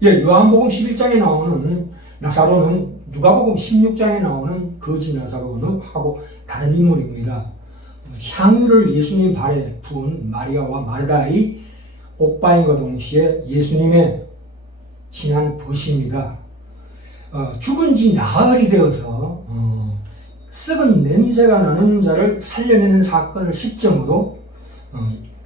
예, 요한복음 11장에 나오는 나사로는 누가복음 16장에 나오는 거지 나사로하고 다른 인물입니다. 향유를 예수님 발에 부은 마리아와 마르다의 옥바인과 동시에 예수님의 친한 부시입니다. 죽은 지 나흘이 되어서 썩은 냄새가 나는 자를 살려내는 사건을 시점으로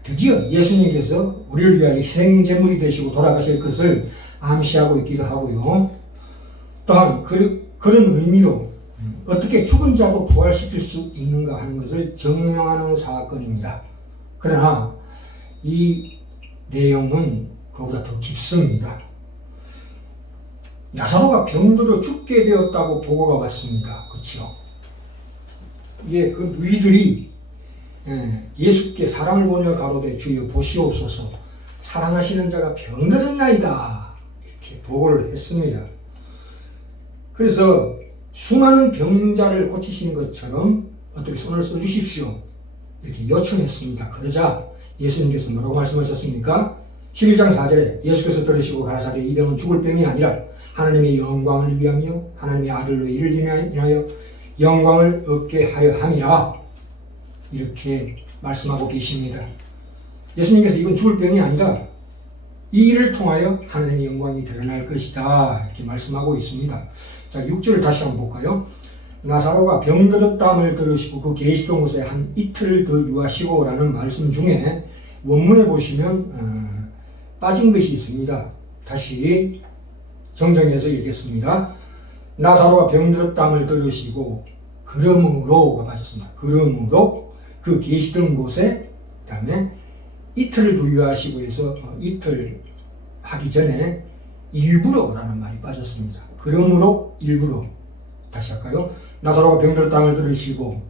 드디어 예수님께서 우리를 위하여 희생제물이 되시고 돌아가실 것을 암시하고 있기도 하고요. 또한 그런 의미로 어떻게 죽은 자도 부활시킬 수 있는가 하는 것을 증명하는 사건입니다. 그러나 이 내용은 그보다 더 깊습니다. 나사로가 병들어 죽게 되었다고 보고가 왔습니다. 그렇죠? 예, 그 누이들이 예수께 사랑을 보내어 가로되 주여 보시옵소서 사랑하시는 자가 병들었나이다 이렇게 보고를 했습니다. 그래서 수많은 병자를 고치시는 것처럼 어떻게 손을 써주십시오 이렇게 요청했습니다. 그러자 예수님께서 뭐라고 말씀하셨습니까? 11장 4절에 예수께서 들으시고 가라사대 이 병은 죽을 병이 아니라 하나님의 영광을 위하며 하나님의 아들로 이를 인하여 영광을 얻게 하려 함이라 이렇게 말씀하고 계십니다. 예수님께서 이건 죽을 병이 아니라 이 일을 통하여 하나님의 영광이 드러날 것이다 이렇게 말씀하고 있습니다. 자, 6절을 다시 한번 볼까요? 나사로가 병들었다함을 들으시고 그 계시던 곳에 한 이틀을 더 유하시고 라는 말씀 중에 원문에 보시면 빠진 것이 있습니다. 다시 정정해서 읽겠습니다. 나사로가 병들었다함을 들으시고 그러므로가 빠졌습니다. 그러므로 그 계시던 곳에 그 다음에 이틀을 부유하시고 해서 이틀 하기 전에 일부러라는 말이 빠졌습니다. 그러므로 일부러 다시 할까요? 나사로가 병들었다함을 들으시고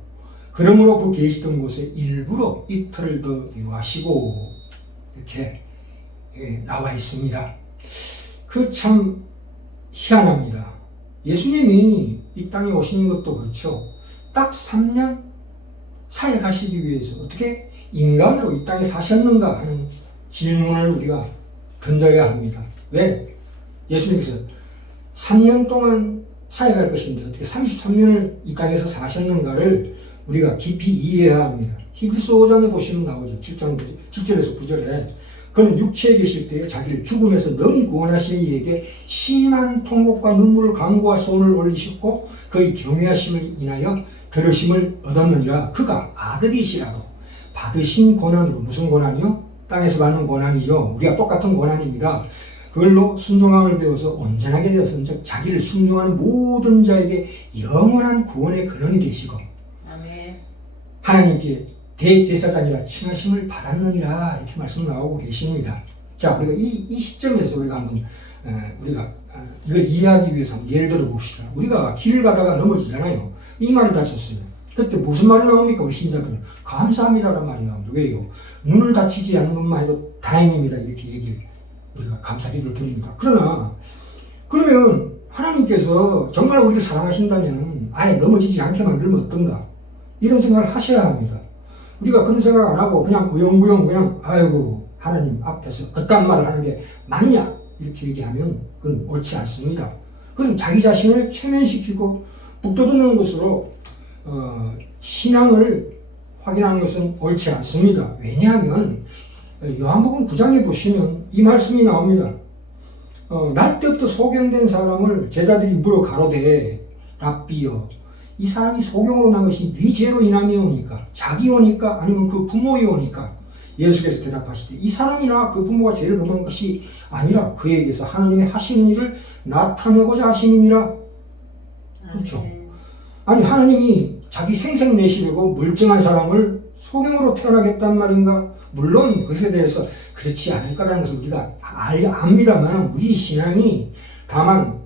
그러므로 그 계시던 곳에 일부러 이틀을 더 유하시고 이렇게 나와 있습니다. 그 참 희한합니다. 예수님이 이 땅에 오시는 것도 그렇죠. 딱 3년 사역하시기 위해서 어떻게 인간으로 이 땅에 사셨는가 하는 질문을 우리가 던져야 합니다. 왜? 예수님께서 3년 동안 사역할 것인데 어떻게 33년을 이 땅에서 사셨는가를 우리가 깊이 이해해야 합니다. 히브리서 5장에 보시면 나오죠. 7절에서 9절에 그는 육체에 계실 때에 자기를 죽음에서 능히 구원하시는 이에게 심한 통곡과 눈물을 간구와 손을 올리셨고 그의 경외하심을 인하여 들으심을 얻었느니라. 그가 아들이시라도 받으신 고난으로 무슨 고난이요? 땅에서 받는 고난이죠. 우리가 똑같은 고난입니다. 그걸로 순종함을 배워서 온전하게 되어서 자기를 순종하는 모든 자에게 영원한 구원의 근원이 되시고 아멘. 하나님께 대제사장이라 칭하심을 받았느니라 이렇게 말씀 나오고 계십니다. 자, 우리가 이 시점에서 우리가 한번 이걸 이해하기 위해서 예를 들어 봅시다. 우리가 길을 가다가 넘어지잖아요. 이 말을 다쳤어요. 그때 무슨 말이 나옵니까? 우리 신자들은 감사합니다라는 말이 나옵니다. 왜요? 눈을 다치지 않는 것만 해도 다행입니다. 이렇게 얘기를 우리가 감사기도를 드립니다. 그러면 하나님께서 정말 우리를 사랑하신다면 아예 넘어지지 않게 만들면 어떤가? 이런 생각을 하셔야 합니다. 우리가 그런 생각 안 하고 그냥 우영부영 그냥 아이고 하나님 앞에서 그딴 말을 하는 게 맞냐? 이렇게 얘기하면 그건 옳지 않습니다. 그럼 자기 자신을 최면시키고 북돋우는 것으로 신앙을 확인하는 것은 옳지 않습니다. 왜냐하면 요한복음 9장에 보시면 이 말씀이 나옵니다. 날 때부터 소경된 사람을 제자들이 물어 가로되 랍비여 이 사람이 소경으로 난 것이 네 죄로 인함이오니까 자기오니까 아니면 그 부모이오니까 예수께서 대답하시되 이 사람이나 그 부모가 죄를 범한 것이 아니라 그에게서 하나님의 하시는 일을 나타내고자 하시느니라. 그렇죠. 아니 하나님이 자기 생색 내시려고 멀쩡한 사람을 소경으로 태어나겠단 말인가? 물론 그것에 대해서 그렇지 않을까라는 것을 우리가 압니다만 우리 신앙이 다만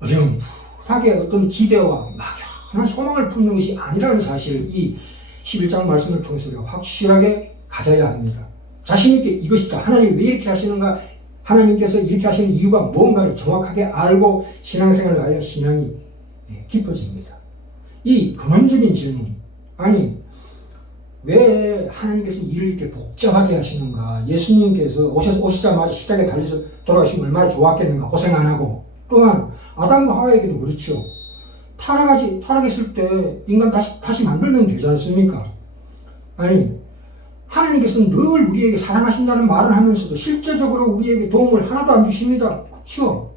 어렴풋하게 어떤 기대와 막연한 소망을 품는 것이 아니라는 사실을 이 11장 말씀을 통해서 우리가 확실하게 가져야 합니다. 자신있게 이것이다. 하나님이 왜 이렇게 하시는가? 하나님께서 이렇게 하시는 이유가 뭔가를 정확하게 알고 신앙생활을 하여 신앙이 깊어집니다. 이 근원적인 질문, 아니 왜 하나님께서 일을 이렇게 복잡하게 하시는가? 예수님께서 오시자마자 십자가에 달려서 돌아가시면 얼마나 좋았겠는가? 고생 안 하고. 또한 아담과 하와에게도 그렇죠. 타락했을 때 인간 다시 만들면 되지 않습니까? 아니, 하나님께서는 늘 우리에게 사랑하신다는 말을 하면서도 실제적으로 우리에게 도움을 하나도 안 주십니다. 그렇죠?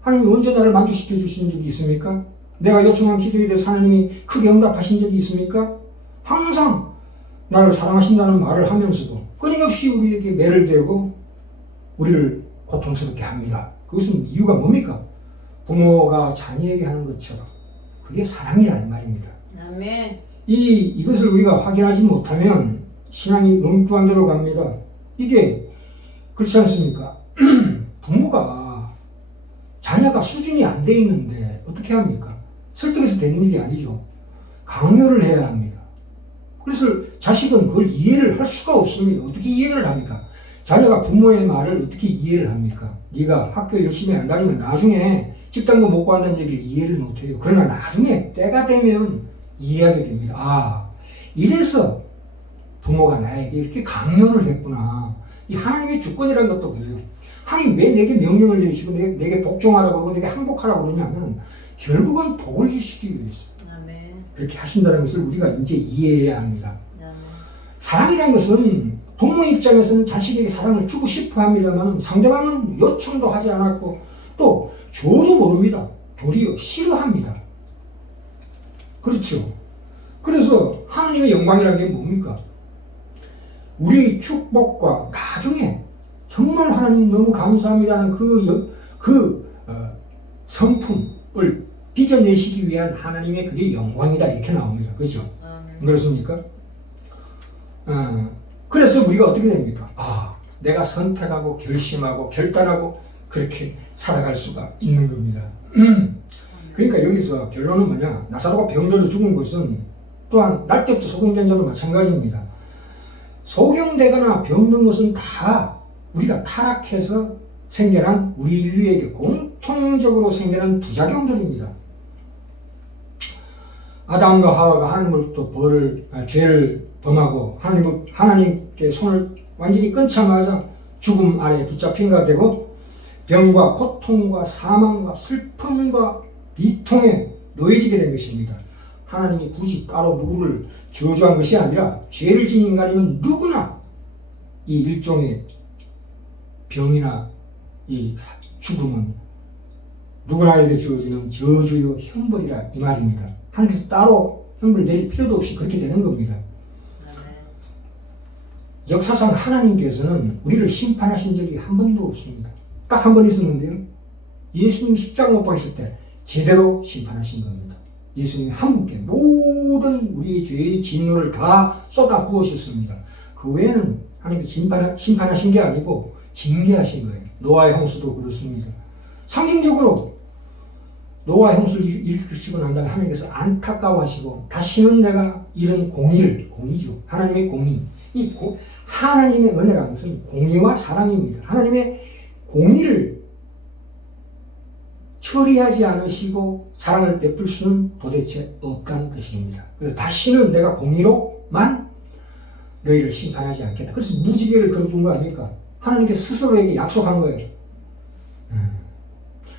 하나님이 언제 나를 만족시켜 주신 적이 있습니까? 내가 요청한 기도에 대해서 하나님이 크게 응답하신 적이 있습니까? 항상 나를 사랑하신다는 말을 하면서도 끊임없이 우리에게 매를 대고 우리를 고통스럽게 합니다. 그것은 이유가 뭡니까? 부모가 자녀에게 하는 것처럼 그게 사랑이라는 말입니다. 아멘. 이것을 우리가 확인하지 못하면 신앙이 엉뚱한 데로 갑니다. 이게 그렇지 않습니까? 부모가 자녀가 수준이 안 돼 있는데 어떻게 합니까? 설득해서 되는 일이 아니죠. 강요를 해야 합니다. 그래서 자식은 그걸 이해를 할 수가 없습니다. 어떻게 이해를 합니까? 자녀가 부모의 말을 어떻게 이해를 합니까? 네가 학교 열심히 안 다니면 나중에 직장도 못 구한다는 얘기를 이해를 못해요. 그러나 나중에 때가 되면 이해하게 됩니다. 아, 이래서 부모가 나에게 이렇게 강요를 했구나. 이 하나님의 주권이라는 것도 그래요. 하나님 왜 내게 명령을 내리시고 내게 복종하라고 그러고 내게 항복하라고 그러냐면 결국은 복을 주시기 위해서 아멘. 그렇게 하신다는 것을 우리가 이제 이해해야 합니다. 아멘. 사랑이라는 것은 부모 입장에서는 자식에게 사랑을 주고 싶어 합니다만 상대방은 요청도 하지 않았고 또 줘도 모릅니다. 도리어 싫어합니다. 그렇죠. 그래서 하나님의 영광이라는 게 뭡니까? 우리의 축복과 나중에 정말 하나님 너무 감사합니다는 성품을 빚어내시기 위한 하나님의 그게 영광이다 이렇게 나옵니다. 그렇죠? 그렇습니까? 그래서 우리가 어떻게 됩니까? 내가 선택하고 결심하고 결단하고 그렇게 살아갈 수가 있는 겁니다. 그러니까 여기서 결론은 뭐냐? 나사로가 병들어 죽은 것은 또한 날 때부터 소경된 자도 마찬가지입니다. 소경되거나 병든 것은 다 우리가 타락해서 생겨난 우리 인류에게 공통적으로 생겨난 부작용들입니다. 아담과 하와가 하나님으로부터 죄를 범하고 하나님께 손을 완전히 끊자마자 죽음 아래에 붙잡힌가 되고 병과 고통과 사망과 슬픔과 비통에 놓여지게 된 것입니다. 하나님이 굳이 따로 누구를 저주한 것이 아니라 죄를 지은 인간이면 누구나 이 일종의 병이나 이 죽음은 누구나에게 주어지는 저주요 형벌이라 이 말입니다. 하나님께서 따로 형벌 내릴 필요도 없이 그렇게 되는 겁니다. 역사상 하나님께서는 우리를 심판하신 적이 한 번도 없습니다. 딱 한 번 있었는데요. 예수님 십자가 못 박으실 때 제대로 심판하신 겁니다. 예수님이 한국에 모든 우리의 죄의 진노를 다 쏟아 부으셨습니다. 그 외에는 하나님께서 심판하신 게 아니고 징계하신 거예요. 노아의 홍수도 그렇습니다. 상징적으로 노아의 홍수를 일으키시고 난 다음에 하나님께서 안타까워하시고 다시는 내가 이런 공의죠. 하나님의 공의. 하나님의 은혜라는 것은 공의와 사랑입니다. 하나님의 공의를 처리하지 않으시고 사랑을 베풀 수는 도대체 없다는 것입니다. 그래서 다시는 내가 공의로만 너희를 심판하지 않겠다. 그래서 무지개를 걸어둔 거 아닙니까? 하나님께서 스스로에게 약속한 거예요.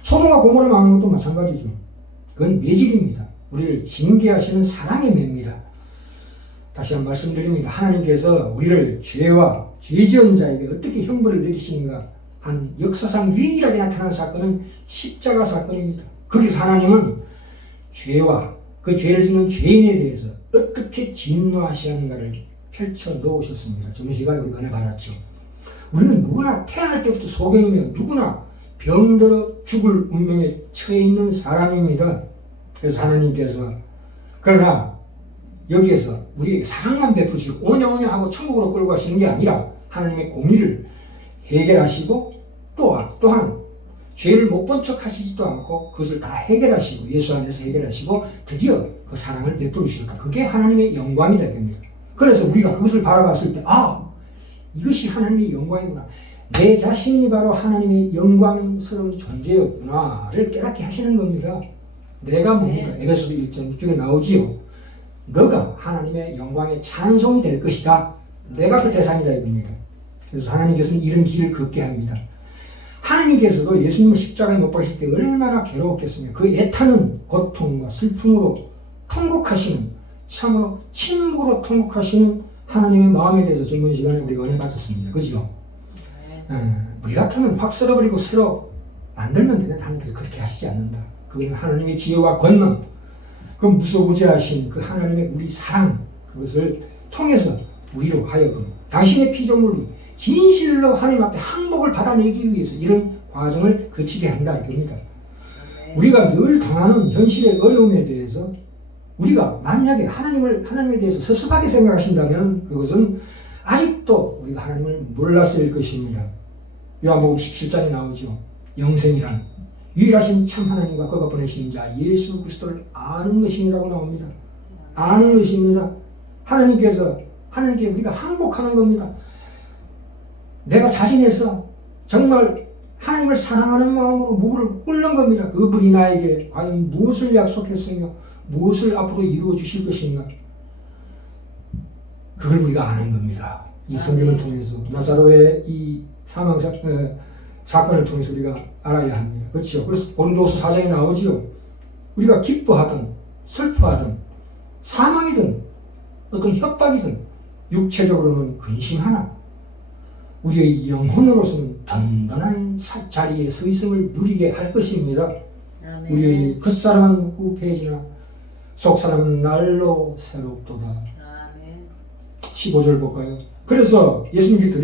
소돔과 고모라 망한 것도 마찬가지죠. 그건 매질입니다. 우리를 징계하시는 사랑의 매입니다. 다시 한번 말씀드립니다. 하나님께서 우리를 죄와 죄 지은 자에게 어떻게 형벌을 내리시는가 한 역사상 유일하게 나타난 사건은 십자가 사건입니다. 거기서 하나님은 죄와 그 죄를 짓는 죄인에 대해서 어떻게 진노하셔야 하는가를 펼쳐 놓으셨습니다. 정시가 우리가 은혜 받았죠. 우리는 누구나 태어날 때부터 소경이며 누구나 병들어 죽을 운명에 처해 있는 사람입니다. 그래서 하나님께서 그러나 여기에서 우리에게 사랑만 베푸시고 오냐오냐 하고 천국으로 끌고 가시는 게 아니라 하나님의 공의를 해결하시고 또한 죄를 못 본 척 하시지도 않고 그것을 다 해결하시고 예수 안에서 해결하시고 드디어 그 사랑을 베푸시니까 그게 하나님의 영광이다 됩니다. 그래서 우리가 그것을 바라봤을 때 이것이 하나님의 영광이구나. 내 자신이 바로 하나님의 영광스러운 존재였구나를 깨닫게 하시는 겁니다. 내가 뭡니까? 에베소서 1장 6절에 나오지요. 너가 하나님의 영광의 찬송이 될 것이다. 내가 그 대상이다 이겁니다. 그래서 하나님께서는 이런 길을 걷게 합니다. 하나님께서도 예수님을 십자가에 못 박으실 때 얼마나 괴로웠겠으며 그 애타는 고통과 슬픔으로 통곡하시는, 참으로 침묵으로 통곡하시는 하나님의 마음에 대해서 전번 시간에 우리가 은혜 받았습니다. 그죠? 우리 같으면 확 썰어버리고 새로 만들면 되는데 하나님께서 그렇게 하시지 않는다. 그건 하나님의 지혜와 권능, 그 무소부재하신 그 하나님의 우리 사랑, 그것을 통해서 우리로 하여금 당신의 피조물이 진실로 하나님 앞에 항복을 받아내기 위해서 이런 과정을 거치게 한다 이겁니다. 우리가 늘 당하는 현실의 어려움에 대해서 우리가 만약에 하나님에 대해서 섭섭하게 생각하신다면 그것은 아직도 우리가 하나님을 몰랐을 것입니다. 요한복음 17장에 나오죠. 영생이란 유일하신 참 하나님과 그가 보내신 자 예수 그리스도를 아는 것이라고 나옵니다. 아는 것입니다. 하나님께 우리가 항복하는 겁니다. 내가 자신에서 정말 하나님을 사랑하는 마음으로 무릎을 꿇는 겁니다. 그분이 나에게 과연 무엇을 약속했으며 무엇을 앞으로 이루어 주실 것인가, 그걸 우리가 아는 겁니다. 이 성경을 통해서 나사로의 이 사건을 통해서 우리가 알아야 합니다. 그렇죠? 그래서 고린도서 4장에 나오지요. 우리가 기뻐하든 슬퍼하든 사망이든 어떤 협박이든 육체적으로는 근심하나 우리의 영혼으로서는 든든한 자리에 서 있음을 누리게 할 것입니다. 아멘. 우리의 겉사람은 후패해지나 속사람은 날로 새롭도다. 아멘. 15절 볼까요? 그래서 예수님께서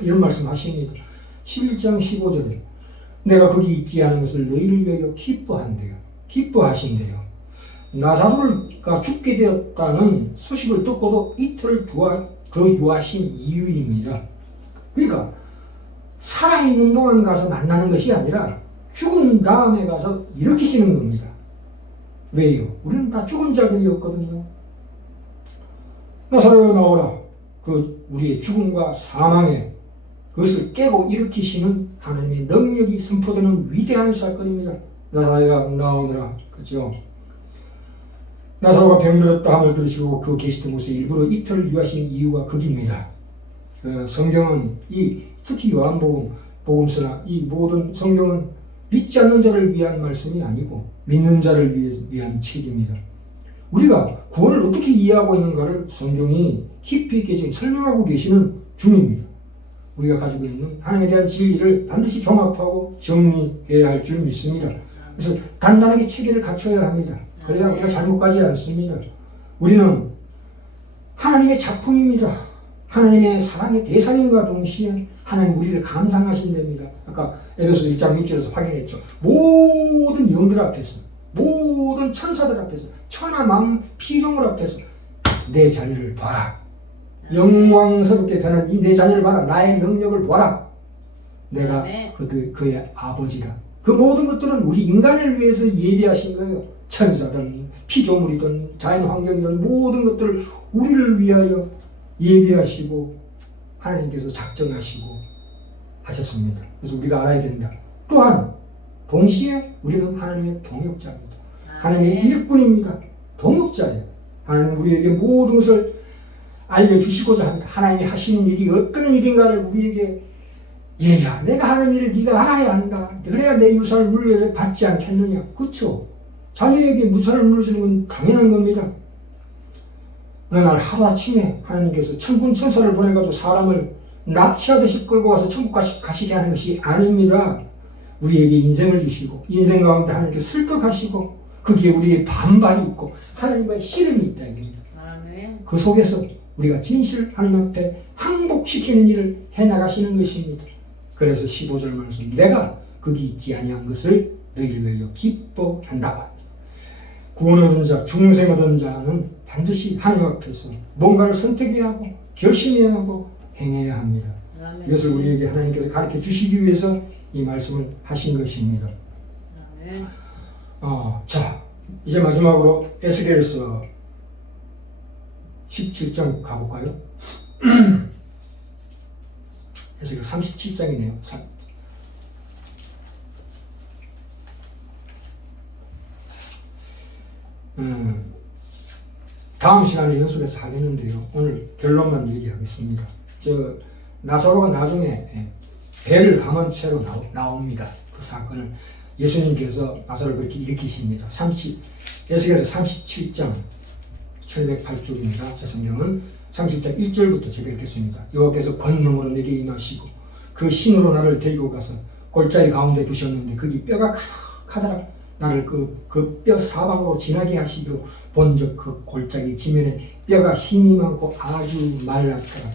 이런 말씀 하십니다. 11장 15절에 내가 거기 있지 않은 것을 너희를 위하여 기뻐하신대요. 나사로가 죽게 되었다는 소식을 듣고도 이틀을 더 유하신 이유입니다. 그러니까 살아있는 동안 가서 만나는 것이 아니라 죽은 다음에 가서 일으키시는 겁니다. 왜요? 우리는 다 죽은 자들이었거든요. 나사로여 나오라. 그 우리의 죽음과 사망에 그것을 깨고 일으키시는 하나님의 능력이 선포되는 위대한 사건입니다. 나사로야 나오너라. 그렇죠? 나사로가 병들었다 함을 들으시고 그 계시던 곳에 일부러 이틀을 유하신 이유가 거기입니다. 성경은 특히 요한복음서나 이 모든 성경은 믿지 않는 자를 위한 말씀이 아니고 믿는 자를 위한 책입니다. 우리가 구원을 어떻게 이해하고 있는가를 성경이 깊이 있게 지금 설명하고 계시는 중입니다. 우리가 가지고 있는 하나님에 대한 진리를 반드시 종합하고 정리해야 할 줄 믿습니다. 그래서 단단하게 체계를 갖춰야 합니다. 그래야 우리가 잘못 가지 않습니다. 우리는 하나님의 작품입니다. 하나님의 사랑의 대상인과 동시에 하나님 우리를 감상하신답니다. 아까 에베소 1장 6절에서 확인했죠. 모든 영들 앞에서, 모든 천사들 앞에서, 천하만 피조물 앞에서 내 자녀를 봐라. 영광스럽게 되는 이 내 자녀를 봐라. 나의 능력을 봐라. 내가 그의 아버지라. 그 모든 것들은 우리 인간을 위해서 예비하신 거예요. 천사든 피조물이든 자연 환경이든 모든 것들을 우리를 위하여 예비하시고 하나님께서 작정하시고 하셨습니다. 그래서 우리가 알아야 된다. 또한 동시에 우리는 하나님의 동역자입니다. 하나님의 일꾼입니다. 동역자예요. 하나님 우리에게 모든 것을 알려주시고자 합니다. 하나님이 하시는 일이 어떤 일인가를 우리에게 얘야 내가 하는 일을 네가 알아야 한다. 그래야 내 유산을 물려받지 않겠느냐. 그렇죠? 자녀에게 무산을 물려주는 건 당연한 겁니다. 어느 날 하루아침에 하나님께서 천군 천사를 보내가지고 사람을 납치하듯이 끌고 가서 천국 가시게 하는 것이 아닙니다. 우리에게 인생을 주시고 인생 가운데 하나님께서 설득하시고 거기에 우리의 반발이 있고 하나님과의 씨름이 있다. 그 속에서 우리가 진실 하나님 앞에 항복시키는 일을 해나가시는 것입니다. 그래서 15절 말씀 내가 거기 있지 아니한 것을 너희를 위하여 기뻐한다. 구원 얻은 자, 중생 얻은 자는 반드시 하나님 앞에서 뭔가를 선택해야 하고 결심해야 하고 행해야 합니다. 아멘. 이것을 우리에게 하나님께서 가르쳐 주시기 위해서 이 말씀을 하신 것입니다. 아멘. 자, 이제 마지막으로 에스겔서 17장 가볼까요? 에스겔 37장이네요. 다음 시간에 연속해서 하겠는데요. 오늘 결론만 얘기하겠습니다. 나사로가 나중에 배를 감은 채로 나옵니다. 그 사건을 예수님께서 나사로를 그렇게 일으키십니다. 에스겔서 37장 1108쪽입니다. 제 성경은 37장 1절부터 제가 읽겠습니다. 여호와께서 권능으로 내게 임하시고 그 신으로 나를 데리고 가서 골짜기 가운데 두셨는데 거기 뼈가 가득하더라. 나를 그 뼈 사방으로 지나게 하시기로 본즉 그 골짜기 지면에 뼈가 힘이 많고 아주 말랐더라.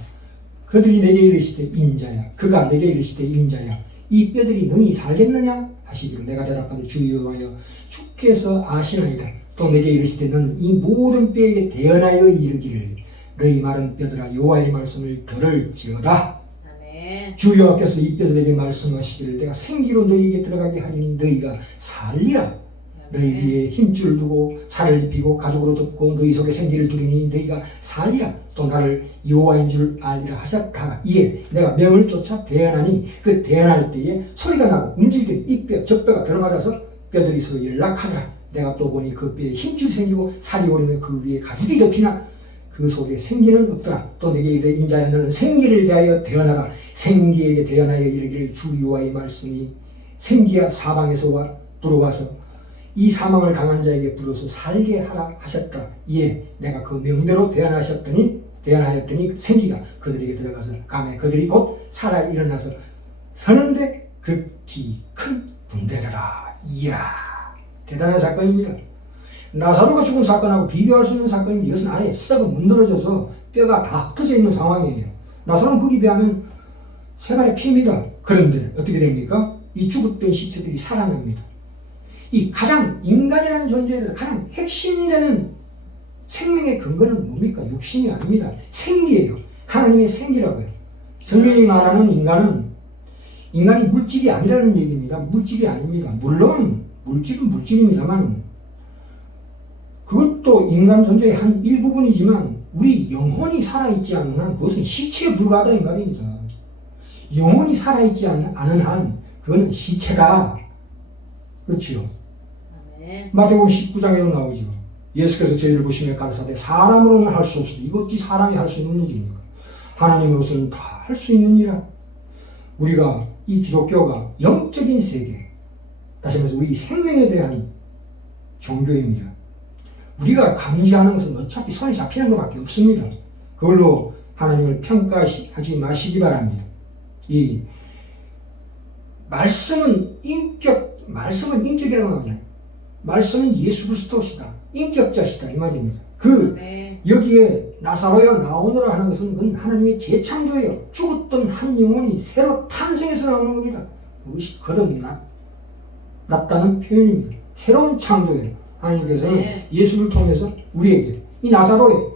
그들이 내게 이르시되 인자야. 그가 내게 이르시되 인자야. 이 뼈들이 능히 살겠느냐 하시기로 내가 대답하되 주 여호와여 주께서 아시나이다. 또 내게 이르시되 너는 이 모든 뼈에 대언하여 이르기를 너희 마른 뼈들아 여호와의 말씀을 들을지어다. 주 여호와께서 이 뼈들에게 말씀하시기를 내가 생기로 너희에게 들어가게 하리니 너희가 살리라. 너희 위에 힘줄 두고 살을 입히고 가죽으로 덮고 너희 속에 생기를 두리니 너희가 살리라. 또 나를 여호와인 줄 알리라 하셨다. 이에 내가 명을 쫓아 대언하니 그 대언할 때에 소리가 나고 움직이더니 이 뼈 젖뼈가 들어맞아서 뼈들이 서로 연락하더라. 내가 또 보니 그 뼈에 힘줄이 생기고 살이 오르면 그 위에 가죽이 덮이나 그 속에 생기는 없더라. 또 내게 이르되 인자야 너는 생기를 대하여 대언하라. 생기에게 대언하여 이르기를 주 여호와의 말씀이 생기야 사방에서 들어와서 이 사망을 강한 자에게 불어서 살게 하라 하셨다. 이에 내가 그 명대로 대언하였더니 생기가 그들에게 들어가서 감에 그들이 곧 살아 일어나서 서는데 극히 큰 군대더라. 이야 대단한 사건입니다. 나사로가 죽은 사건하고 비교할 수 있는 사건인데 이것은 아예 썩어 문드러져서 뼈가 다 흩어져 있는 상황이에요. 나사로는 거기에 비하면 세 발의 피입니다. 그런데 어떻게 됩니까? 이 죽었던 시체들이 살아납니다. 이 가장 인간이라는 존재에 대해서 가장 핵심되는 생명의 근거는 뭡니까? 육신이 아닙니다. 생기예요. 하나님의 생기라고요. 성경이 말하는 인간이 물질이 아니라는 얘기입니다. 물질이 아닙니다. 물론 물질은 물질입니다만 그것도 인간 존재의 한 일부분이지만 우리 영혼이 살아있지 않는 한 그것은 시체에 불과하다 이 말입니다. 영혼이 살아있지 않은 한 그거는 시체다. 그렇지요. 마태복음 19장에도 나오죠. 예수께서 저희를 보시며 가르사대 사람으로는 할 수 없으니 이거 어찌 사람이 할 수 있는 일입니까? 하나님으로서는 다 할 수 있는 일이라. 우리가 이 기독교가 영적인 세계, 다시 말해서 우리 생명에 대한 종교입니다. 우리가 감지하는 것은 어차피 손에 잡히는 것밖에 없습니다. 그걸로 하나님을 평가하지 마시기 바랍니다. 이 말씀은 인격이라고 합니다. 말씀은 예수 그리스도시다. 인격자시다 이 말입니다. 여기에 나사로야 나오너라 하는 것은 그건 하나님의 재창조예요. 죽었던 한 영혼이 새로 탄생해서 나오는 겁니다. 그것이 거듭났다는 표현입니다. 새로운 창조예요. 하나님께서는 예수를 통해서 우리에게 이 나사로의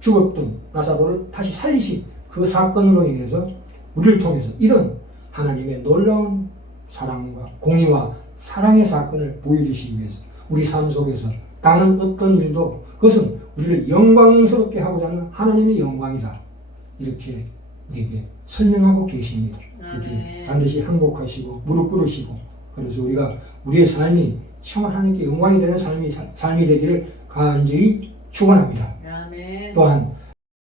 죽었던 나사로를 다시 살리신 그 사건으로 인해서 우리를 통해서 이런 하나님의 놀라운 사랑과 공의와 사랑의 사건을 보여주시기 위해서 우리 삶 속에서 다른 어떤 일도 그것은 우리를 영광스럽게 하고자 하는 하나님의 영광이다. 이렇게 우리에게 설명하고 계십니다. 반드시 항복하시고 무릎 꿇으시고 그래서 우리가 우리의 삶이 정말 하나님께 영광이 되는 삶이 되기를 간절히 축원합니다. 또한